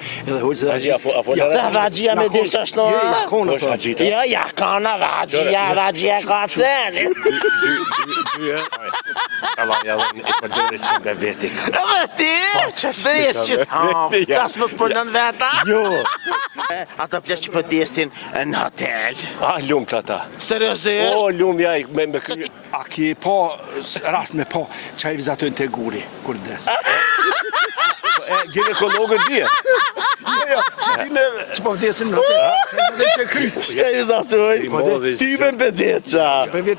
Edhe hoqë dhe Ja, Haxhia me dish ashtu. Ja, kana Haxhia ka ceni. Ja, ik përdorit si me veti. Edhe ti? Dres që tas më të punën veta? Jo. Ata pjesë që po desin në hotel. Lumt ata. Seriozisht? Lumt ja, me kry... a ki po rast me po qaj vizatojnë të guri, kur dres. Ginekologën bje. Që po vdesin në hotel. Shka vizatojnë? Ty me mbedeqa.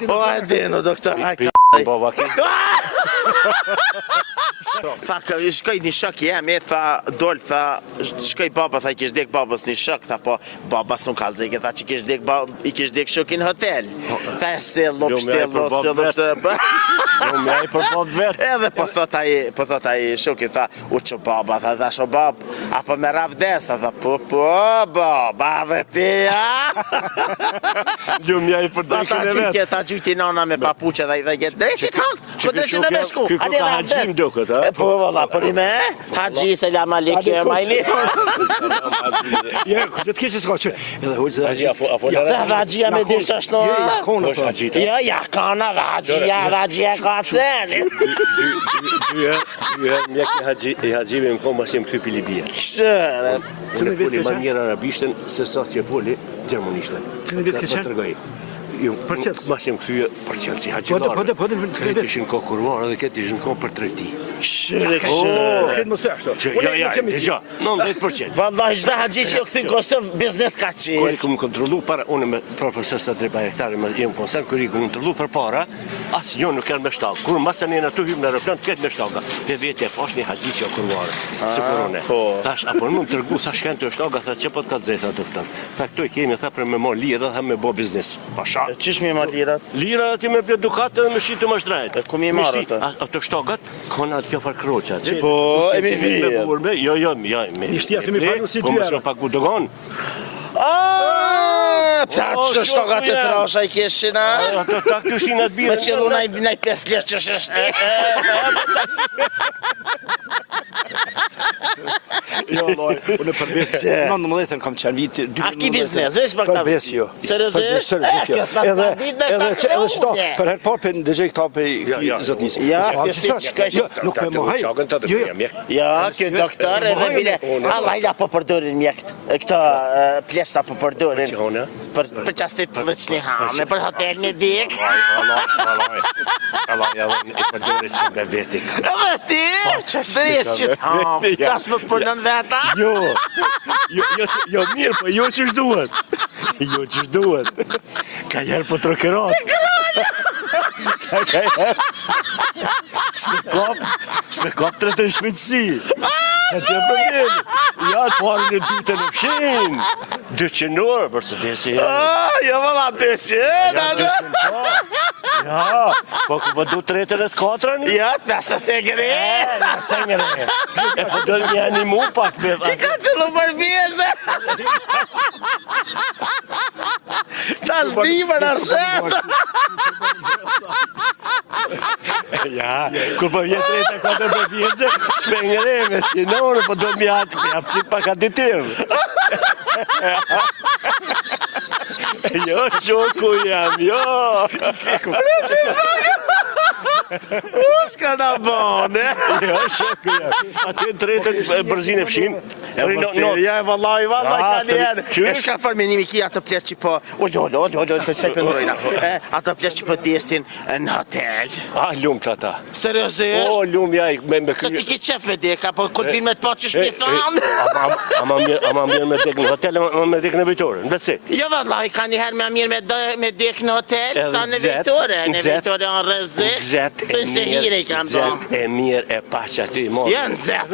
Po adeno, doktor. Baba ki. Tha, shkoj një shok jemi, tha, dol, tha, shkoj baba, tha, i kish dek babës një shok, tha, po, baba s'un kalzike, tha, që i kish dek shokin hotel. Tha, sello, pështello, Jo me aj për bab vet. Edhe po thot ai shoki, tha, u që baba, tha, dhe sho bab, apo me ravdes, tha, po, baba, dhe ti, Jo me aj për dekën e vet. Ta gjyti nana me papuqe dhe i dhe gjetë, drejqit hakt, po drejqit e me shku. Ky ka Haxhin duket, ha? Po, valla, për i me, Haxhi, selam aleikum, majli. Ja, këtë kishë s'ka që. Edhe hoqë dhe Ja, Haxhia me dish ashtu. Ja, kana Haxhia ka ceni. Dy mjek i Haxhimi më kom ashtim krypi Libia. Kështë, Unë foli ma mirë arabishtën se sa që foli gjermanishtën. Cënë vit ke qenë? Ma shtem kryje për qëllë si haqilare. Këtë ishin ko kurvarë dhe këtë ishin ko për treti. Këtë më së ashtu. Ja, dëgja, 90%. Vallahi çdo Haxhi që jo këthin Kosovë, biznes ka qenë. Kër i këmë kontrolu para, unë me profesor Sadri Bayraktari me jem konsen, kër i këmë kontrolu për para, asë një nuk janë me shtakë. Kur masë një në tu hymë në aeroplan, të ketë me shtakë. Dhe vetje, pash një Haxhi që jo kurvarë. Së kërone. Thash, apo në më tërgu, thash kënë të shtakë, tha që po të ka të zeta të fëtën. Tha këtu i kemi, tha për me mo lirë dhe me bo biznes. Pasha. Qish mi ma lirat? Lira ati me ble dukatë dhe me shqitë më shtrajt. Ku mi marrë atë? Ato shtakat, kona atë kjo farë kroqa. Po, e mi virë. Jo, Ishti atë mi paru si po më tyra. shë pagu dogon. Psa që shtokat e trasha i kishin, a? Ato ta kështin atë birë. Me qëllu naj 5 lirë që shështi. Jo, loj, unë përbes që 19 kam qenë viti. A ki biznes, vesh për këta Përbes jo. Seriozisht? Edhe qëto, për herë parë për ndëgjej këta për këti zotnisi. Ja, nuk me më hajë. Ja, kjo doktor edhe bile, Allah ila po përdorin mjekt, këta pjesta po përdorin. Për qasit të vëq një hame, për hotel një dik. Allah, ja, i përdorit si me veti. Edhe ti, dres që të hamë, qas më të punën veta. Jo mirë, po jo që shduhet. Jo që shduhet. Ka njerë po trokerat. Ka njerë. S'me kap të të shmitësi. Ka që e përgjeni. Ja, të parën e dyte në fshin. 200 orë, përse desi. Jo, valla, 200. Ja, po ku po du 3 dhe 4? Ja, të nësë se gëri. Se ngëre. E po do një animu pak me... I ka qëllu për bjeze. Ta shdimë në shetë. Ja, kur po vjetë 3 dhe 4 për bjeze, shpe ngëre me si nërë, po do një atë, ja pëqit pak aditiv. Jo, shoku jam, jo. Shka na bane. Jo, shoku jam. Aty në tretën bërzin e fshim. Ja, vallaj, ka njerë. E shka farmenimi ki ato pjesë që po... Ollo, se që pëndrojna. Ato pjesë që po desin në hotel. Lumt ata. Seriozisht? Lumt ja, me Të kry... ti ki qef me deka, po këtë vinë me të po që shpi thanë. Ama mirë me dek në hotel, ama me dek në vejtore, në vetësi. Jo, vallaj, ka njëherë me mirë me dek në hotel, sa në vejtore. Në vejtore në rëzit. Zet e mirë e pacha ty i morë. Jo, në zet,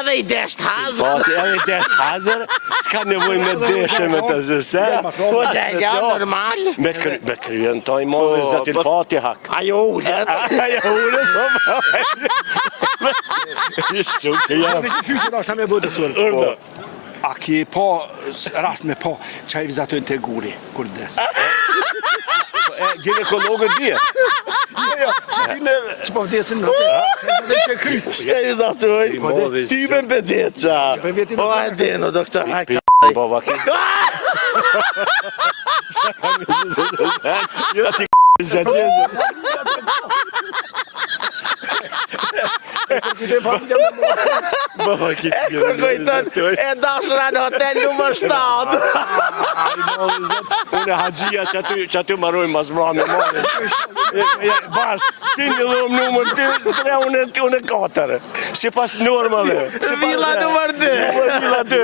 edhe i desht hazër. Edhe i desht hazër, s'ka nevoj me deshe me të zëse. Po gjelja, normal. Me kryen të i morë, zetin fati hak. Ajo ullet. Ajo ullet, po. Ishtë që jam. Fyqen është me bërë doktor. A ki po rast me po qaj vizatojnë të guri, kur dres. ginekologët dje. Që po vdesin në hotel. Shka i zatoj? Ty me mbedeqa. Po hajde no doktor, hajde. Baba, ja ti Baba, ki Kërkojton e dashra në hotel numër 7. Unë haxhia që aty marrojmë mas mrami mori. Bash, ti një dhëm numër 3, unë 4. Si pas normale. Villa numër 2. Villa 2.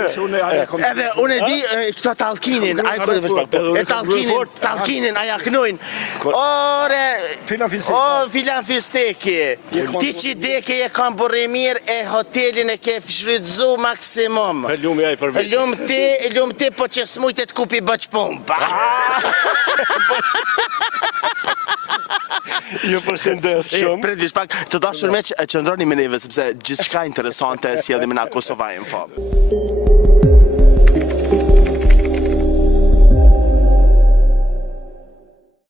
Edhe unë e di këto talkinin, ai kur talkinin aja knojnë. Ore, filan fisteki. Ti që deke e kam bërë mirë e hotelin e ke shfrytzu maksimum. Lumi ai për vetë. Lum ti po që smujtë të kupi bëq pompa. Ju përshëndes shumë. Pretvish pak, të dashur me që qëndroni me neve, sepse gjithçka interesante sjellim na Kosova Info.